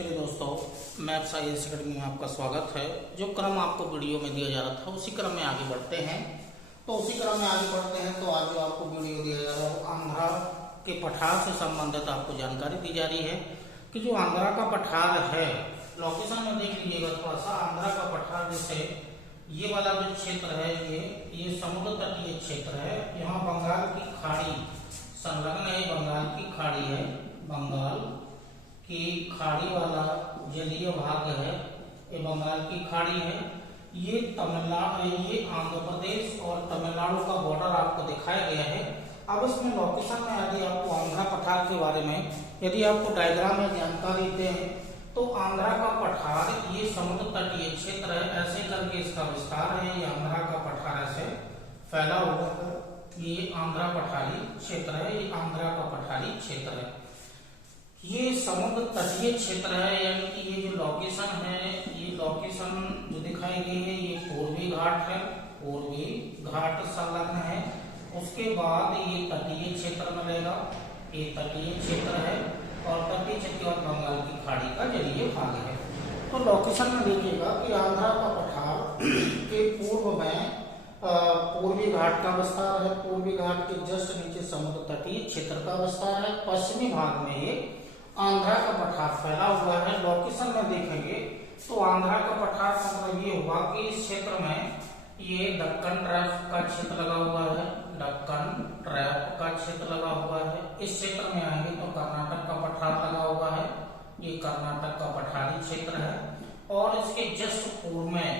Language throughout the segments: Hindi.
चलिए दोस्तों, मैथ्स आईएएस अकेडमी में आपका स्वागत है। जो क्रम आपको वीडियो में दिया जा रहा था उसी क्रम में आगे बढ़ते हैं। तो आज जो आपको वीडियो दिया जा रहा है वो आंध्रा के पठार से संबंधित आपको जानकारी दी जा रही है कि जो आंध्रा का पठार है, लोकेशन में देख लीजिएगा थोड़ा सा। आंध्रा का पठार जैसे ये वाला जो क्षेत्र है, ये समुद्र तटीय क्षेत्र है। यहाँ बंगाल की खाड़ी संलग्न है, बंगाल की खाड़ी है, बंगाल की खाड़ी वाला जलीय भाग है, ये बंगाल की खाड़ी है। ये तमिलनाडु, ये आंध्र प्रदेश और तमिलनाडु का बॉर्डर आपको दिखाया गया है। अब इसमें लोकेशन में यदि आपको आंध्रा पठार के बारे में यदि आपको डायग्राम में जानकारी देते हैं तो आंध्रा का पठार ये समुद्र तटीय क्षेत्र है, ऐसे करके इसका विस्तार है। ये आंध्रा का पठार ऐसे फैला हुआ है, ये आंध्रा पठारी क्षेत्र है, ये आंध्रा का पठारी क्षेत्र है। ये समुद्र तटीय क्षेत्र है, यानी कि ये जो लोकेशन है, ये लोकेशन जो दिखाई गई है ये पूर्वी घाट है, पूर्वी घाट संलग्न है। उसके बाद ये तटीय क्षेत्र मिलेगा, ये तटीय क्षेत्र है और तटीय क्षेत्र और बंगाल की खाड़ी का जलीय भाग है। तो लोकेशन में देखिएगा कि आंध्रा का पठार के पूर्व में पूर्वी घाट का विस्तार है, पूर्वी घाट के जस्ट नीचे समुद्र तटीय क्षेत्र का विस्तार है। पश्चिमी भाग में ये आंध्रा का पठार फैला हुआ है। लोकेशन में देखेंगे तो आंध्रा का पठार मतलब ये हुआ कि इस क्षेत्र में ये दक्कन ट्रैप का क्षेत्र लगा हुआ है, दक्कन ट्रैप का क्षेत्र लगा हुआ है। इस क्षेत्र में आएंगे तो कर्नाटक का पठार लगा हुआ है, ये कर्नाटक का पठारी क्षेत्र है। और इसके जस्ट पूर्व में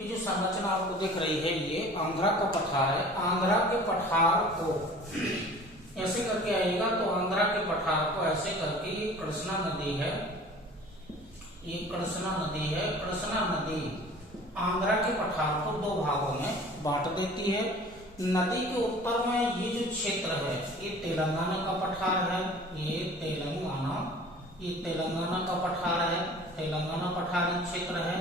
ये जो संरचना आपको दिख रही है ये आंध्रा का पठार है। आंध्रा के पठार को ऐसे करके आएगा तो आंध्रा के पठार को ऐसे करके ये कृष्णा नदी है, ये कृष्णा नदी है। कृष्णा नदी आंध्रा के पठार को दो भागों में बांट देती है। नदी के उत्तर में ये जो क्षेत्र है ये तेलंगाना का पठार है, ये तेलंगाना का पठार है, तेलंगाना पठारी क्षेत्र है,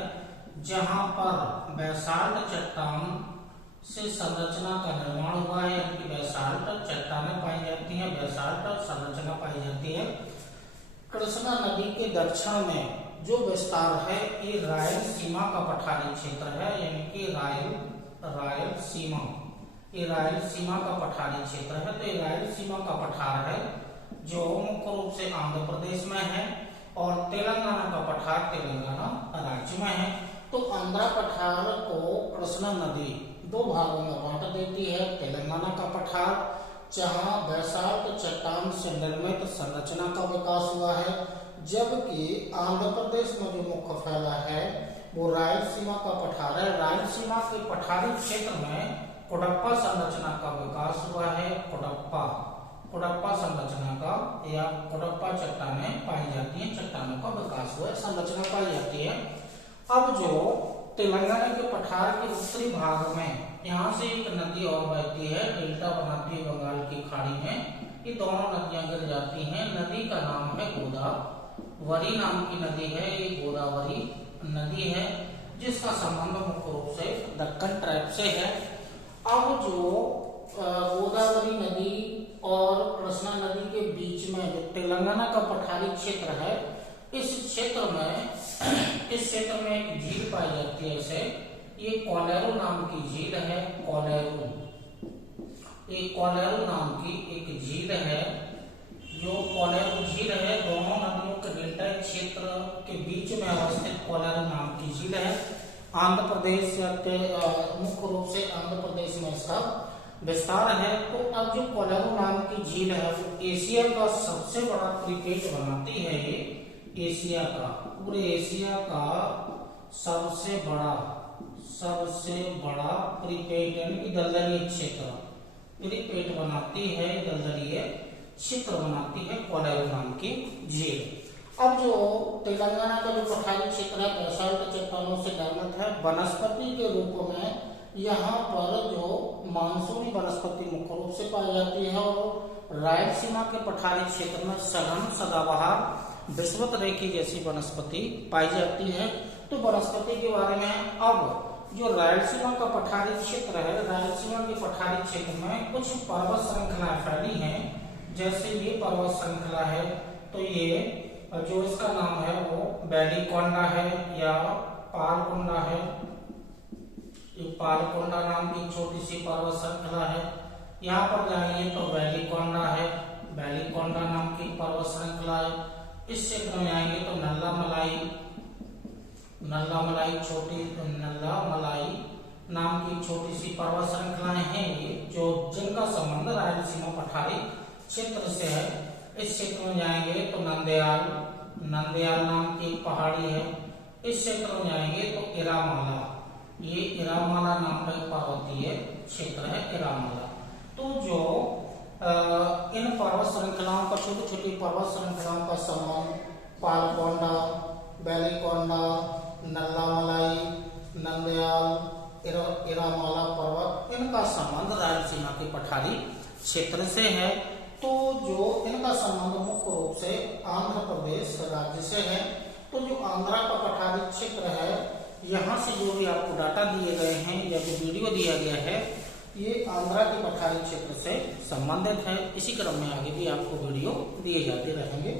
जहां पर बैसाल्ट चट्टान से संरचना का निर्माण हुआ है, यानी कि बैसाल्ट चट्टानें पाई जाती हैं, बैसाल्ट संरचना पाई जाती है। कृष्णा नदी के दक्षिण में जो विस्तार है ये रायलसीमा का पठारी क्षेत्र है, यानी कि रायलसीमा, ये रायलसीमा का पठारी क्षेत्र है। तो ये रायलसीमा का पठार है जो मुख्य रूप से आंध्र प्रदेश में है और तेलंगाना का पठार तेलंगाना राज्य में है। तो आंध्रा पठार को कृष्णा नदी दो भागों में बांट देती है। तेलंगाना का पठार जहां बैसाल्ट चट्टान से निर्मित संरचना का विकास हुआ है, जबकि आंध्र प्रदेश में जो मुख्य फैला है वो रायलसीमा का पठार है। रायलसीमा के पठारी क्षेत्र में कोडप्पा संरचना का विकास हुआ है, कोडप्पा संरचना का या कोडप्पा चट्टानें पाई जाती हैं, चट्टानों का विकास हुआ है, संरचना पाई जाती है। अब जो तेलंगाना के पठार के उत्तरी भाग में यहाँ से एक नदी और बहती है, डेल्टा बनाती है बंगाल की खाड़ी में। ये दोनों नदियां गिर जाती हैं। नदी का नाम है गोदावरी नाम की नदी है, ये गोदावरी नदी है जिसका संबंध मुख्य रूप से दक्कन ट्रैप से है। अब जो गोदावरी नदी और कृष्णा नदी के बीच में जो तेलंगाना का पठारी क्षेत्र है, इस क्षेत्र में एक झील पाई जाती है। इसे ये कोलेरू नाम की झील है, ये कोलेरू नाम की एक झील है। जो कोलेरू झील है दोनों नदियों के डेल्टा क्षेत्र के बीच में अवस्थित कोलेरू नाम की झील है। आंध्र प्रदेश मुख्य रूप से आंध्र प्रदेश में इसका विस्तार है। तो अब जो कोलेरू नाम की झील है वो एशिया का सबसे बड़ा क्रिकेट बनाती है। ये एशिया का, पूरे एशिया का सबसे बड़ा क्रिकेट यानी कि दलदलीय क्षेत्र क्रिकेट बनाती है, दलदलीय क्षेत्र बनाती है कोलेरू नाम की झील। अब जो तेलंगाना का जो पठारी क्षेत्र है बैसाल्ट चट्टानों से निर्मित है। वनस्पति के रूप में यहाँ पर जो मानसूनी वनस्पति मुख्य रूप से पाई जाती है और रायलसीमा के पठारी क्षेत्र में सघन सदाबहार विषुवत रेखी जैसी वनस्पति पाई जाती है। तो वनस्पति के बारे में अब जो रायलसीमा का पठारी क्षेत्र है, रायलसीमा के पठारी क्षेत्र में कुछ पर्वत श्रृंखलाएं फैली हैं। जैसे ये पर्वत श्रृंखला है तो ये जो इसका नाम है वो वेलिकोंडा है या पालकोंडा है। ये पालकोंडा नाम की छोटी सी पर्वत श्रृंखला है। यहाँ पर जाएंगे तो वेलिकोंडा है, वेलिकोंडा नाम की पर्वत श्रृंखला है। इस क्षेत्र में आएंगे तो नल्ला मलाई, नल्ला मलाई नाम की छोटी सी पर्वत श्रृंखलाएं हैं ये, जो जिनका संबंध रायलसीमा पठारी क्षेत्र से है। इस क्षेत्र में जाएंगे तो नंदयाल, नंदयाल नाम की एक पहाड़ी है। इस क्षेत्र में जाएंगे तो इरामाला, ये इरामाला नाम का एक पर्वतीय क्षेत्र है इरामाला। तो जो इन पर्वत श्रृंखलाओं का, छोटी छोटी पर्वत श्रृंखलाओं का संबंध पालकोंडा, वेलिकोंडा, नल्ला मलाई, नंदयाल, इरामाला पर्वत, इनका संबंध रायलसीमा के पठारी क्षेत्र से है। तो जो इनका संबंध मुख्य रूप से आंध्र प्रदेश राज्य से है। तो जो आंध्रा का पठारी क्षेत्र है, यहाँ से जो भी आपको डाटा दिए गए हैं या जो वीडियो दिया गया है, ये आंध्रा के पठारी क्षेत्र से संबंधित है। इसी क्रम में आगे भी आपको वीडियो दिए जाते रहेंगे।